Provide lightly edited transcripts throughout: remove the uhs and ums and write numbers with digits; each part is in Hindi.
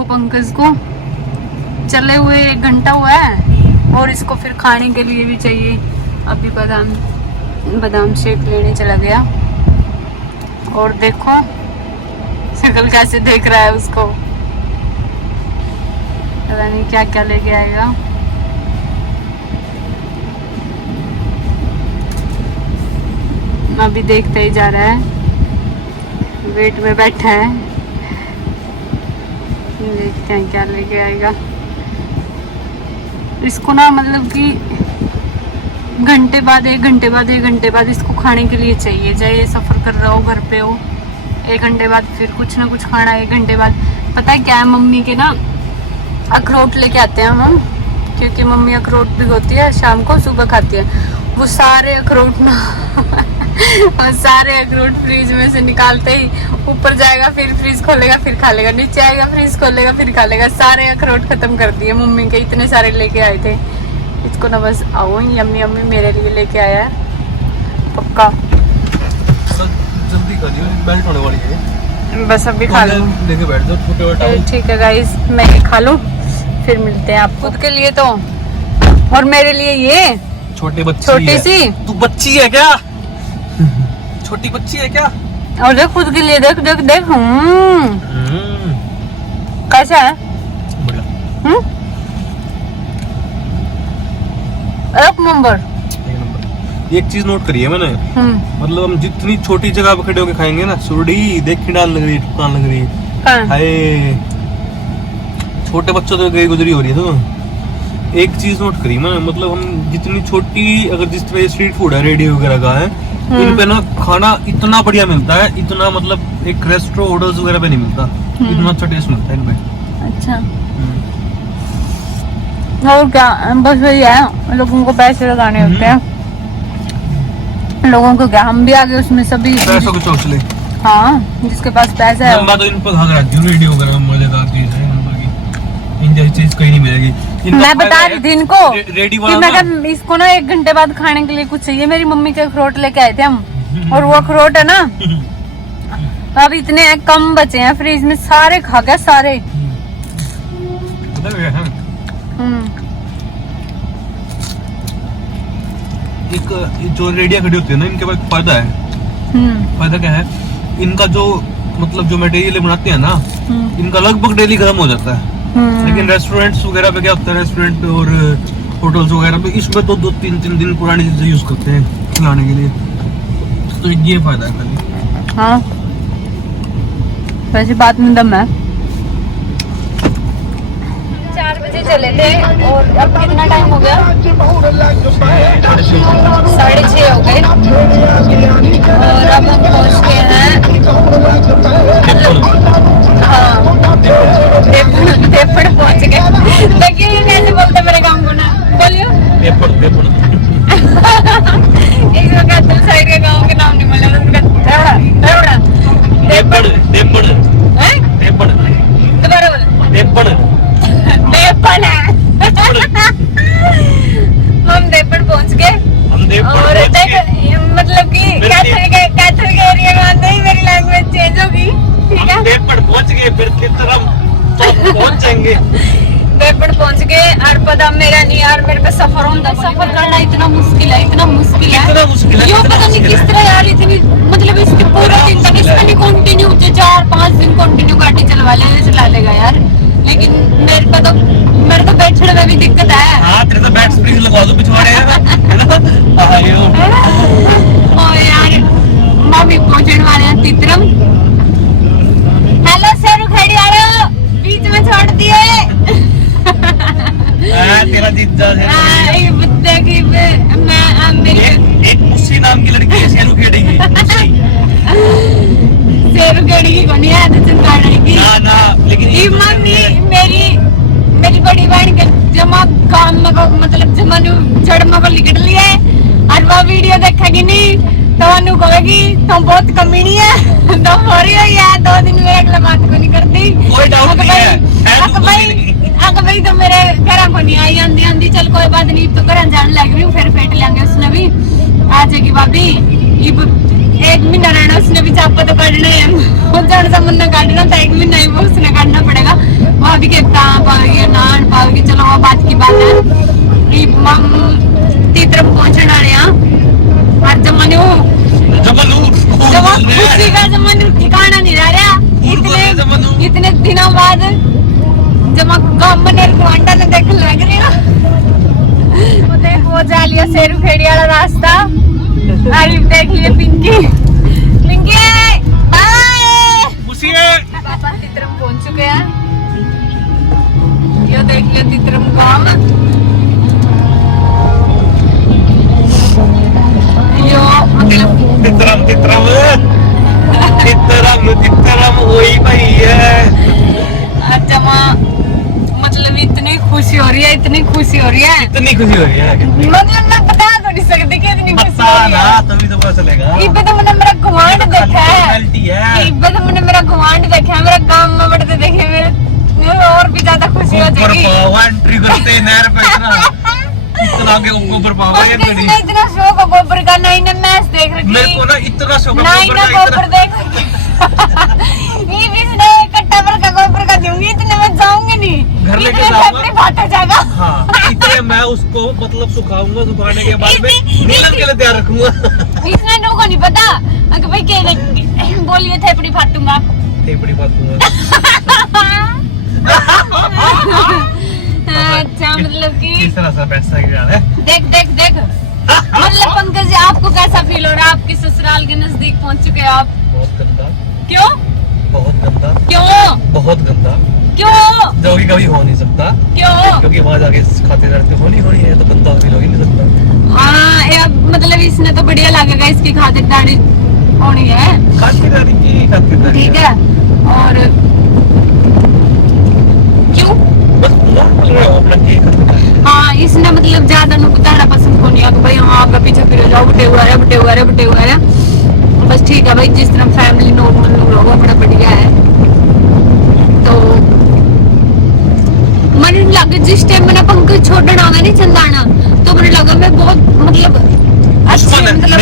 देखो पंकज को चले हुए 1 घंटा हुआ है और इसको फिर खाने के लिए भी चाहिए। अभी बादाम शेक लेने चला गया और देखो शक्ल कैसे देख रहा है उसको, पता नहीं क्या क्या लेके आएगा। अभी देखते ही जा रहा है, वेट में बैठा है, देखते हैं क्या लेके आएगा। इसको ना मतलब कि एक घंटे बाद 1 घंटे बाद इसको खाने के लिए चाहिए, चाहे ये सफर कर रहा हो घर पे हो। 1 घंटे बाद फिर कुछ ना कुछ खाना, 1 घंटे बाद। पता है क्या है, मम्मी के ना अखरोट लेके आते हैं हम, क्योंकि मम्मी अखरोट भिगोती है शाम को, सुबह खाती है। वो सारे अखरोट ना और सारे अखरोट फ्रिज में से निकालते ही ऊपर जाएगा, फिर फ्रिज खोलेगा फिर खा लेगा, नीचे आएगा फ्रिज खोलेगा फिर खा लेगा। सारे अखरोट खत्म कर दिए मम्मी के, इतने सारे लेके आए थे। इसको ना बस आओ यम्मी यम्मी मेरे लिए लेके आया है पक्का। जल्दी करिए, बेल्ट होने वाली है। बस अभी खा लो, लेके बैठ जाओ छोटे बड़ा। ठीक है गाइस, मैं ये खा लूं फिर मिलते हैं। आप खुद के लिए तो और मेरे लिए ये छोटी बच्ची, छोटी सी। तू बच्ची है क्या? छोटी बच्ची है क्या? और देख खुद के लिए, देख देख देख। कैसा है? बढ़िया। एक नंबर। एक चीज नोट करी है मैंने, मतलब हम जितनी छोटी जगह पे खड़े होके खाएंगे ना, सुरडी देख के डाल लग रही है, टुकान लग रही है। हाय, छोटे बच्चों तो गई गुजरी हो रही है। तो एक चीज नोट करी मैंने, मतलब हम जितनी छोटी, अगर जिस तरह स्ट्रीट फूड है, रेडी वगैरह का है, इन पे ना खाना इतना बढ़िया मिलता है, इतना मतलब एक रेस्टोरेंट होटल्स वगैरह पे नहीं मिलता, इतना अच्छा टेस्ट मिलता है इनपे। अच्छा, और क्या, बस वही है, लोगों को पैसे लगाने होते हैं। लोगों को क्या, हम भी आगे उसमें सभी पैसों के चौचले। हाँ, जिसके पास पैसा है। तो इन पर भाग रहा रेडी वगैरह मजेदार चीज है, इन जैसी चीज कहीं नहीं मिलेगी। मैं बता रही थी इनको रेडी कि मैं कहा इसको ना 1 घंटे बाद खाने के लिए कुछ चाहिए। मेरी मम्मी के अखरोट लेके आए थे हम, और वो अखरोट है ना अब इतने कम बचे हैं फ्रिज में, सारे खा गया सारे। एक जो रेडिया खड़ी होती है ना, इनके पास फायदा है। फायदा क्या है, इनका जो मतलब जो मटेरियल बनाते हैं ना, इनका लगभग डेली खत्म हो जाता है। लेकिन रेस्टोरेंट्स वगैरह पे क्या होता है, रेस्टोरेंट और होटल्स वगैरह पे इसमें 2-3 दिन पुरानी चीजें यूज करते हैं खिलाने के लिए, तो ये फायदा है खाली। हाँ, वैसे बात में दम है। 4 बजे चले थे और अब कितना टाइम हो गया? 6:30 हो गए और अब हम पहुँच गए हैं। हाँ, देवपुर पहुँच गए। देखिए ये कैसे बोलते मेरे गाँव को ना, बोलियो। इसको कहते हैं साइड के गाँव के नाम नहीं बोले, देवड़ा। दोबारा बोलो। देवपन है। हम देवपन पहुँच गए और मतलब कि कैथल के एरिया में आते ही मेरी लैंग्वेज चेंज होगी, ठीक है? देवपन पहुँच गए, फिर हम पहुँच जाएंगे। देवपन पहुँच गए और पता मेरा नहीं यार, मेरे पे सफर होता, सफर करना इतना मुश्किल है, इतना मुश्किल है। यो पता नहीं किस तरह यार, इतनी मतलब इसके पूरे दिन तक इसमें नहीं कंटिन्यू 4-5 दिन कंटिन्यू गाड़ी चला लेगा यार। लेकिन मेरे तो बैठने में भी दिक्कत है। हाँ, तेरे तो बैट स्प्रिंग लगा दो पिछवाड़े है ना। और यार मम्मी पहुंचने वाले हैं तितरम। हेलो सर, खड़ी आ रहे हो, बीच में छोड़ दिए। तेरा जीजा है। मेरी एक मुस्सी नाम की लड़की है, शेरू खेड़ेगी। शेरू खेड़ेगी को नहीं आया चंद्राड़ी ना, लेकिन मम्मी मेरी बड़ी बहन के जमा काम में मतलब जमा जड़ में लिखट लिया है, और वो वीडियो देखेगी नहीं तो अनु कहेगी तुम बहुत कमीनी है, तो हो रही हो यार 2 दिन में अगला बात को नहीं करती। कोई डाउट नहीं है। भाई तो मेरे घर को नहीं आई, आंधी चल कोई बात नहीं, तो घर जाने लग रही हूँ, फिर फेंट लेंगे उसने भी। आ जाएगी भाभी, 1 महीना रहना उसने भी चापा तो काटना है, जन सा मुन्ना काटना था 1 महीना ही वो उसने काटना पड़ेगा। वहाँ भी के पाओगी नान पाओगी, चलो वो बात की बात है। तीतर पहुंचने वाले और जमाने खुशी का जमाने ठिकाना नहीं रह रहा। इतने दिनों बाद जमा गांव बने क्वांटा ने देख लग रही ना वो जा लिया शेरू खेड़ी वाला रास्ता। अरे देख लिए पिंकी बाय पापा तितरम पहुंच चुके हैं। ये देख लिया तितरम गांव। यो मतलब तितरम वही भाई है। जमा मतलब इतनी खुशी हो रही है, इतनी खुशी हो रही है, इतनी खुशी हो रही है मतलब मैं बता तो नहीं सकती कि इतनी खुशी हो रही है। तभी तो पता चलेगा। इब्बे तो मैंने मेरा घुमांड देखा है, इब्बे तो मैंने मेरा घुमांड देखा है, मेरा गांव में बढ़ते देखे मेरे और भी ज्यादा खुशी हो जाएगी। एंट्री करते नहर पे इतना आगे ऊपर पावा है। इतना शौक है गोबर का, नहीं ना मैच देख रही मेरे को ना इतना शौक है गोबर देख ये भी इसने कट्टा भर का गोबर का दूंगी, इतने में जाऊंगी नहीं, घर लेके जाऊंगा बात हो जाएगा। हाँ इतने मैं उसको मतलब सुखाऊंगा, सुखाने के बाद में नीलम के लिए तैयार रखूंगा। इसने लोगों को नहीं पता कि भाई क्या बोलिए थेपड़ी फाटूंगा, थेपड़ी फाटूंगा। अच्छा मतलब कि किस तरह से पैसा है। देख मतलब पंकज जी आपको कैसा फील हो रहा है? आपके ससुराल के नजदीक पहुंच चुके हैं आप। बहुत गंदा। क्यों? बहुत गंदा। क्यों? बहुत गंदा। क्यों? जो कि कभी हो नहीं सकता। क्यों? क्योंकि वहाँ जाके खातिरदारी होनी है तो गंदा फील हो ही नहीं सकता। हाँ मतलब इसने तो बढ़िया लगेगा, इसकी खातिरदारी होनी है। खातिरदारी की खातिरदारी ठीक है। और क्यों? बस हाँ इसने मतलब ज्यादा नु बताना पसंद को नहीं है कि भाई हाँ आपका पीछे फिर जाओ बटे हुआ है बस ठीक है भाई, जिस तरह फैमिली नॉर्मल लोग बड़ा बढ़िया है। तो मैंने लगा जिस टाइम मैंने पंकज छोड़ना होगा नहीं चंदाना, तो मैंने लगा मैं बहुत मतलब अच्छी मतलब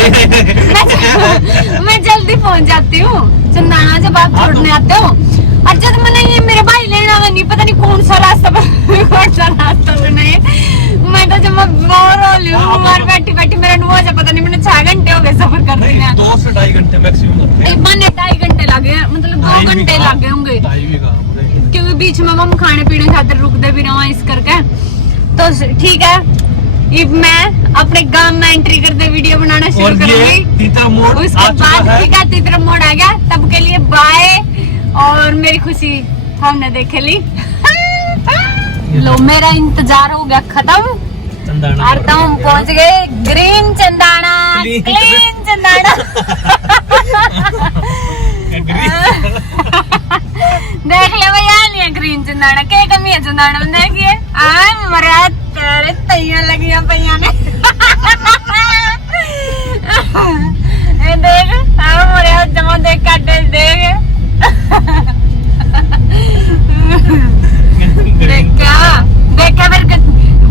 मैं जल्दी पहुंच जाती हूँ चंदाना जब आप छोड़ने आते हो। और जब मैंने ये मेरे भाई लेना नहीं पता नहीं कौन सा रास्ता चुना है, मैं तो जब बोर हो रही हूँ बैठी मेरा नुआ जा पता नहीं, मैंने 6 घंटे हो गए सफर कर रही है। 2 से 2.5 घंटे मैक्सिमम लगते हैं। मैंने 2.5 घंटे लगे मतलब 2 घंटे लगे होंगे क्योंकि बीच में हम खाने पीने खातिर रुकते भी रहा इस करके। तो ठीक है मैं अपने गांव में एंट्री करते वीडियो बनाना शुरू करूंगी। उसके बाद ठीक है तीतर मोड़ आ गया, तब के लिए बाय। और मेरी खुशी हमने देखे ली। लो मेरा इंतजार हो गया खत्म और तो हम पहुंच गए ग्रीन चंदाना, क्लीन चंदाना। देख ले भैया नहीं है ग्रीन चंदाना, क्या कमी है चंदाना में? देखिए मरा तेरे तैयार लगी पैया ने देख मरे जमा देख काटे देख देखा मेरे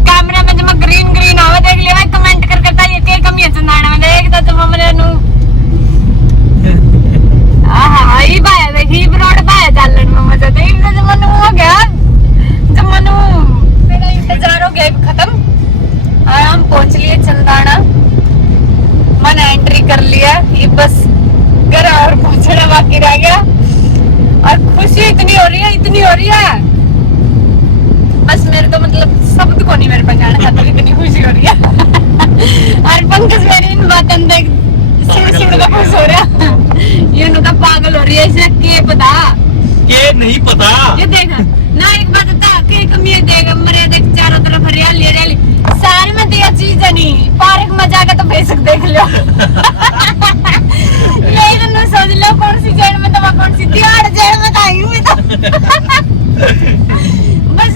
कैमरे में जब ग्रीन आवे देख लिया कमेंट कर करता ये क्या कमी है चंदाना में? देख तो तुम मेरे नु ई बाय देखी ब्रोड बाय चालन में मजा देख तो जमन हो गया, जमन मेरा इंतजार हो गया खत्म। और हम पहुंच लिए चंदाना, मैंने एंट्री कर लिया, ये बस घर और पहुंचना बाकी रह गया। और खुशी इतनी हो रही है बस मेरे तो मतलब शब्द को नहीं मेरे पास जाना था, इतनी खुशी हो रही है। और पंकज मेरी इन बातों देख सुन का खुश हो रहा, ये उनका पागल हो रही है। इसे के पता के नहीं पता ये देख ना एक बात बता के कमी है देख मरे देख चारों तरफ हरियाली साल में तो ये चीज है नहीं, पार्क में जाकर तो बेशक देख लो। लेकिन सोच लो कौन सी जेल में तो कौन सी तिहाड़ जेल में तो आई हूँ तो। बस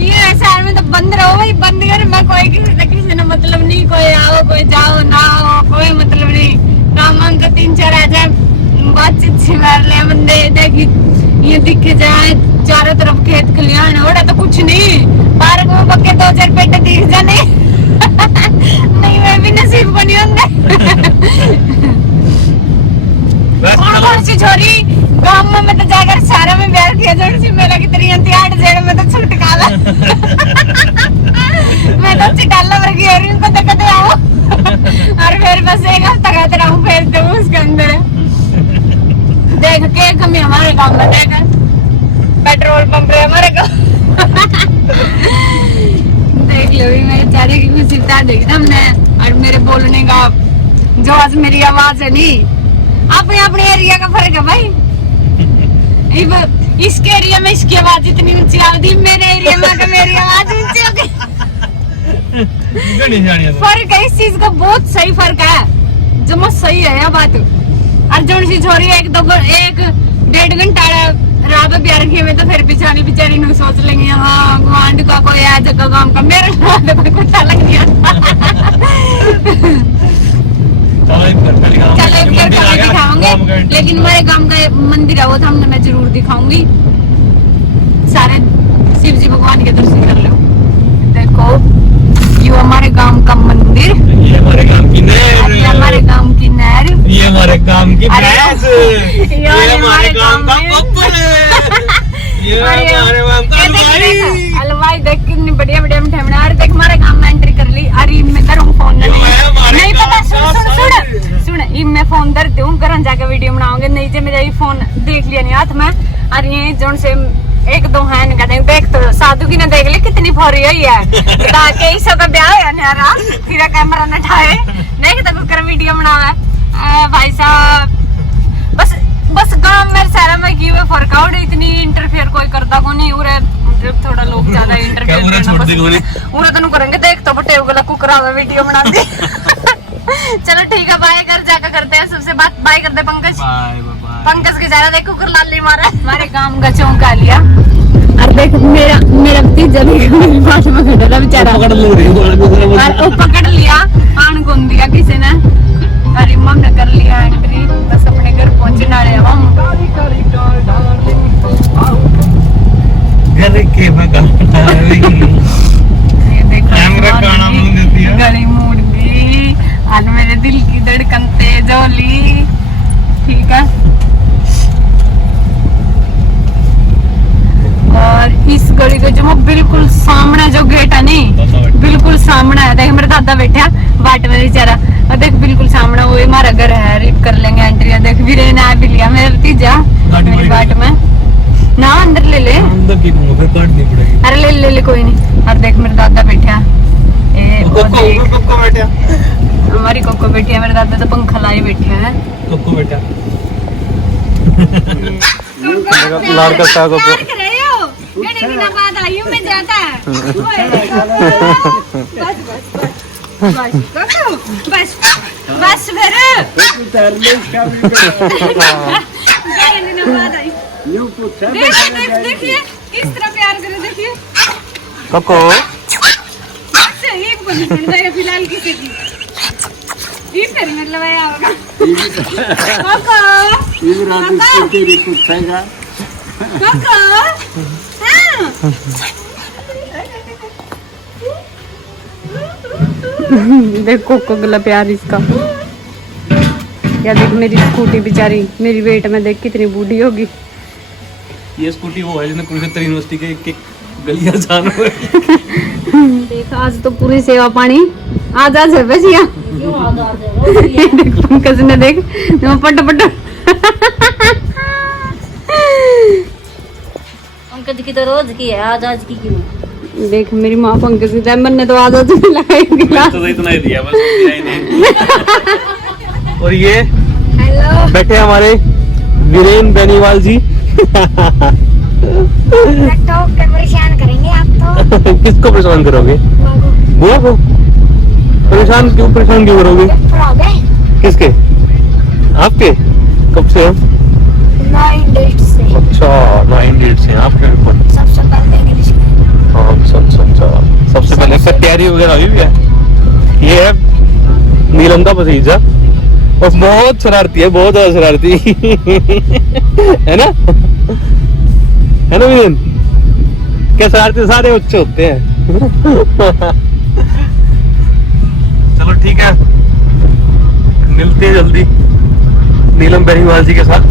ये शहर में तो बंद रहो भाई, बंद कर मैं कोई किसी ने मतलब नहीं, कोई आओ कोई जाओ ना आओ कोई मतलब नहीं, काम तो 3-4 आ जाए बातचीत से मार ले बंदे देखी ये दिखे जाए चारों तरफ खेत खलियान ओड़ा तो कुछ नहीं, पार्क में पक्के 2-4 पेटे दिख जाने। नहीं मैं भी नसीब बनी होंगे। नाम ही हमारे गांव में देगा, पेट्रोल पंप है हमारे गांव। देख लो भी मेरे चेहरे की खुशी देखी हमने, और मेरे बोलने का जो आज मेरी आवाज है नी, अपने अपने एरिया का फर्क है भाई। इसके एरिया में इसकी आवाज इतनी ऊंची आती, मेरे एरिया में का मेरी आवाज ऊंची होती। फर्क है इस चीज का, बहुत सही फर्क है, जो मत सही है यह बात। और जो सी छोरी एक डेढ़ घंटा रात प्यार रखे हुए तो फिर पिछाड़ी बेचारी नु सोच लेंगे हाँ गुआंढ का कोई है जगह गांव का, मेरे कोई कुत्ता लग गया। चलो फिर कभी दिखाऊंगे, लेकिन हमारे गांव का मंदिर है वो तो हमने मैं जरूर दिखाऊंगी। सारे शिव जी भगवान के दर्शन कर लो। देखो ये हमारे गांव का मंदिर, ये हमारे गांव की नहर, ये हमारे गांव की नहर, ये हमारे गांव की भैंस, ये हमारे गांव का पप्पल, ये हमारे गांव का हलवाई। हलवाई देख कितनी बढ़िया बढ़िया मिठाई बना। अरे देख हमारे गांव में एंट्री कर ली। अरे मैं करूँ फोन नहीं पता, सुन मैं फोन दर दूं घर जाके वीडियो बनाओगे, नहीं जे मेरा ये फोन देख लिया नहीं हाथ में। और ये जोन से एक दो है देख तो साधु की ने देख ली कितनी फोरी हुई है, ताकि इसो का ब्याह है न्यारा, फिर कैमरा न उठाए देख तो कर वीडियो बनावे। भाई साहब बस गांव में शहर में की हुए फर्क आउट, इतनी इंटरफेयर कोई करता को नहीं। उरे थोड़ा लोग ज्यादा इंटरफेयर उरे तो करेंगे, देख तो बटे उगला कुकरा में वीडियो बना दे। चलो ठीक है, बाय कर जाकर करते हैं सबसे बात। बाय करते पंकज, पंकज के जा रहा देखो कुकर लाली मारा। हमारे गांव का चौंक आ लिया। और देख मेरा भतीजा मेरे पास में खड़ा बेचारा, और वो पकड़ लिया पान गोंद दिया किसी ने। और इमाम ने कर लिया एंट्री, बस अपने घर पहुंचने वाले हम। घर के गली मुड़ गई, आज मेरे दिल की धड़कन तेज होली। ठीक है, और इस गली के जो बिल्कुल सामने जो गेट है नहीं, बिल्कुल सामने है। देख मेरे दादा बैठा बाट में बेचारा, और देख बिल्कुल सामने वो हमारा घर है। रिप कर लेंगे एंट्री। देख वीरे ने भी लिया मेरा भतीजा मेरी बाट में ना, अंदर ले ले, अंदर की काटनी पड़ेगी। अरे ले ले कोई नहीं। और देख मेरे दादा बैठा, हमारी कोको बैठी है, मेरे दादा तो पंखा लाए बैठे हैं। कोको बेटा लाड़ करता है कोको। बड़े दिनों बाद आई हूं मैं जाता। बस बस फिर बड़े दिनों बाद आई। देखिए किस तरह प्यार करे, देखिए कोको एक बंदी सुन जाएगा फिलहाल किसी की ये फिर मतलब है होगा कोको ये रात को तेरी कुछ खाएगा कोको। देख कोको गला प्यार इसका। या देख मेरी स्कूटी बेचारी मेरी वेट में देख कितनी बूढ़ी होगी। ये स्कूटी वो है जिसने कुरुक्षेत्र यूनिवर्सिटी के एक गलियां जान हुए। देख आज तो पूरी सेवा पानी आज है भैया। पंकज ने देख पट पट पंकज की तो रोज की है, आज की क्यों? देख मेरी माँ पंकज की टाइम ने तो आज लगाई तो इतना ही दिया बस, दिया ही नहीं। और ये हेलो बैठे हमारे वीरेन बेनीवाल जी। तो परेशान करेंगे आप तो। किसको परेशान करोगे? बुआ को परेशान क्यों करोगे? किसके? आपके? कब से? 9 डेट से। अच्छा 9 डेट से आपके ऊपर। सबसे पहले सबसे पहले तैयारी वगैरह हुई भी है। ये है नीलम का भतीजा और बहुत शरारती है, बहुत ज्यादा शरारती है ना वीरेन? क्या शरारती सारे बच्चे होते हैं। चलो ठीक है, मिलते हैं जल्दी नीलम बेनीवाल जी के साथ।